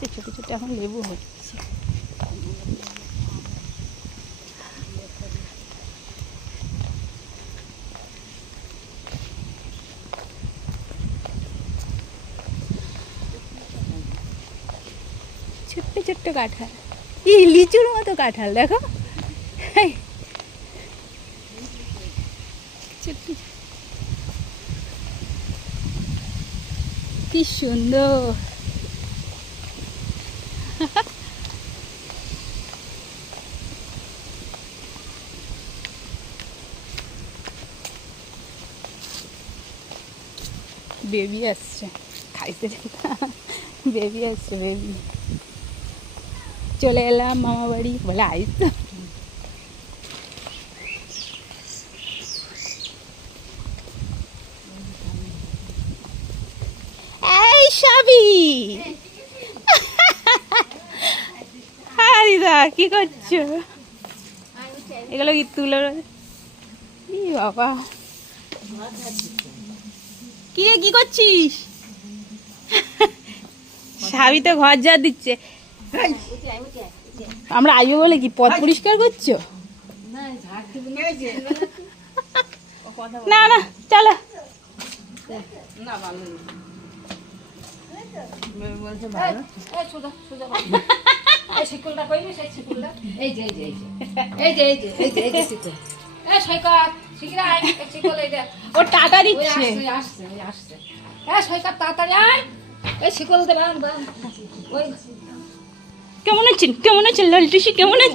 হয়েছে, ছোটো ছোটো এখন লেবু হচ্ছে। ছোট্ট ছোট্ট কাঁঠাল, এই লিচুর মতো কাঁঠাল দেখো, ছোট্ট, কি সুন্দর। বেবি আসছে খাইতে, বেবি আসছে, বেবি। চলে এলাম মামা বাড়ি, বলে আইস তো। এই সাবি, হ্যাঁ দিদা কি করছো? এগুলো কি তুলো? বাবা কি রে, কি করছিস? সাবি তো ঘর যা দিচ্ছে। আমরা আইবো বলে কি পথ পরিষ্কার করছো? না না চলো। ও টাকা দিচ্ছে। কেমন আছেন, কেমন আছেন লালটুসি, কেমন আছেন?